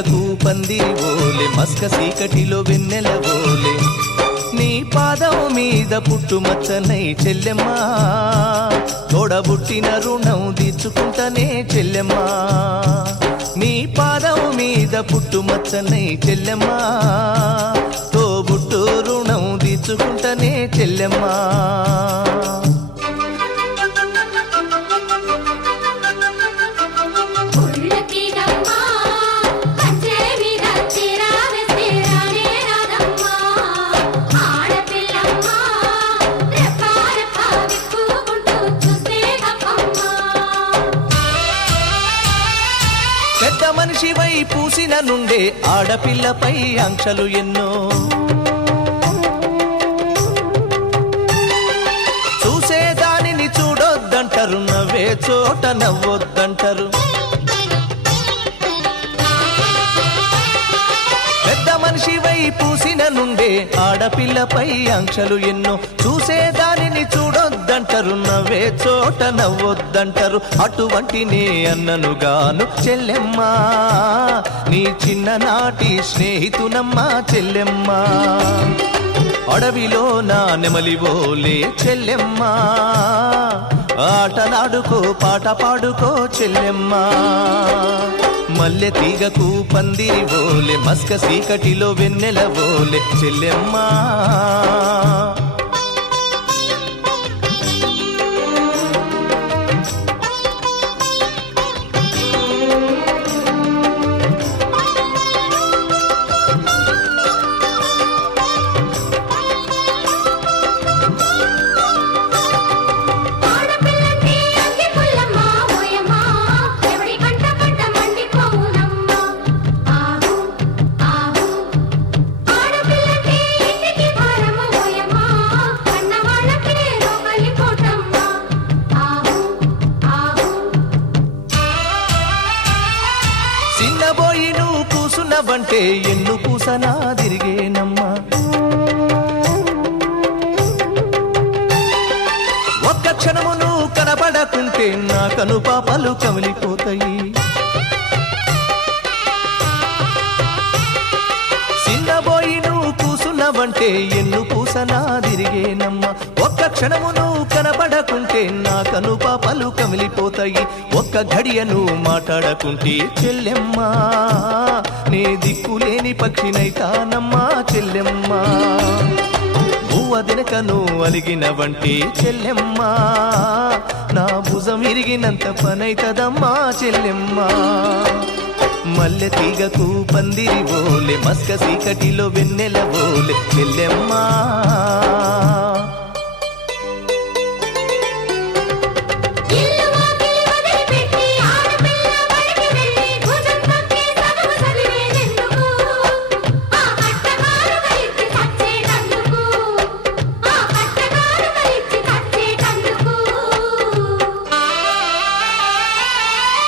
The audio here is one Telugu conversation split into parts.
తీగకు పందిరి ఓలే మస్క సీకటిలో వెన్నెల ఓలే నీ పాదం మీద పుట్టుమచ్చనై చెల్లెమ్మా తోడబుట్టిన రుణం తీర్చుకుంటనే చెల్లెమ్మా నీ పాదం మీద పుట్టుమచ్చనై చెల్లెమ్మా తోబుట్టు రుణం తీర్చుకుంటనే చెల్లెమ్మా పెద్ద మనిషివై పూసిన నుండే ఆడపిల్లపై ఆంక్షలు ఎన్నో చూసేదానిని చూడొద్దంటారు నవ్వే చోట నవ్వొద్దంటారు పెద్ద మనిషివై పూసిన నుండే ఆడపిల్లపై ఆంక్షలు ఎన్నో చూసేదానిని చూడొద్దంటారు నవ్వే చోట నవ్వొద్దంటారు అటువంటి నే అన్ననుగాను చెల్లెమ్మా నీ చిన్ననాటి స్నేహితునమ్మా చెల్లెమ్మా అడవిలో నా నెమలివోలే చెల్లెమ్మా ఆటలాడుకో పాట పాడుకో చెల్లెమ్మా మల్లె తీగకు పందిరి ఓలే మస్క సీకటిలో వెన్నెల ఓలే చెల్లెమ్మా చిన్నబోయి నువ్వు కూసున్నవంటే ఎన్ను పూసనా తిరిగేనమ్మా ఒక్క క్షణము నువ్వు కనబడకుంటే నా కను పాపలు కమిలిపోతాయి చిన్నబోయి నువ్వు కూసున్నవంటే ఎన్ను పూసనా తిరిగేనమ్మా ఒక్క క్షణము నువ్వు కనబడకుంటే నా కను పాపలు కమిలిపోతాయి ఒక్క గడియ నువ్వు మాట్లాడకుంటే చెల్లెమ్మా నే దిక్కులేని పక్షినైతానమ్మా చెల్లెమ్మా బువ్వ దినకను అలిగినవంటే చెల్లెమ్మా నా భుజం ఇరిగినంత పనైతదమ్మా చెల్లెమ్మా మల్లె తీగకు పందిరి ఓలే మస్క సీకటిలో వెన్నెల ఓలే చెల్లెమ్మా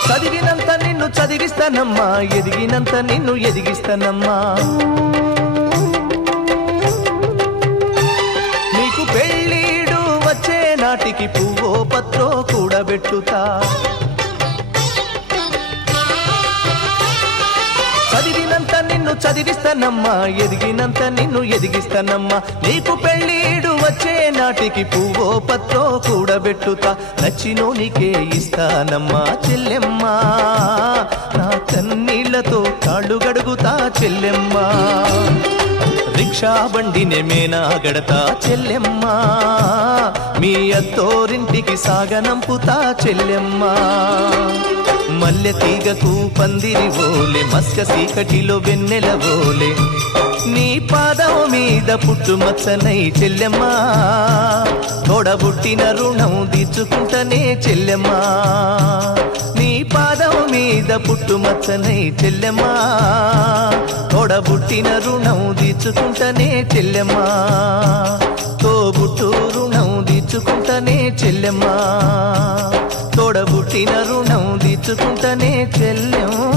చదివినంత నిన్ను చదివిస్తానమ్మా ఎదిగినంత నిన్ను ఎదిగిస్తానమ్మా నీకు పెళ్ళీడు వచ్చే నాటికి పువ్వో పత్రో కూడబెట్టుతా చదివినంత నిన్ను చదివిస్తానమ్మా ఎదిగినంత నిన్ను ఎదిగిస్తానమ్మా నీకు పెళ్ళీడు వచ్చే నాటికి పువ్వో పత్రో కూడబెట్టుతా నచ్చినోనికే ఇస్తానమ్మా చెల్లెమ్మా నా కన్నీళ్లతో కాళ్ళు గడుగుతా చెల్లెమ్మా రిక్షా బండినే మేనా గడతా చెల్లెమ్మా మీ అత్తోరింటికి సాగనంపుతా చెల్లెమ్మా మల్లె తీగకు పందిరి ఓలే మస్క సీకటిలో వెన్నెల ఓలే నీ పాదం మీద పుట్టుమచ్చనై చెల్లెమ్మా తోడబుట్టిన రుణం తీర్చుకుంటనే చెల్లెమ్మా నీ పాదం మీద పుట్టుమచ్చనై చెల్లెమ్మా తోడబుట్టిన రుణం తీర్చుకుంటనే చెల్లెమ్మా తోబుట్టు రుణం తీర్చుకుంటనే చెల్లెమ్మా తోడబుట్టిన రుణం తీర్చుకుంటనే చెల్లెమ్మా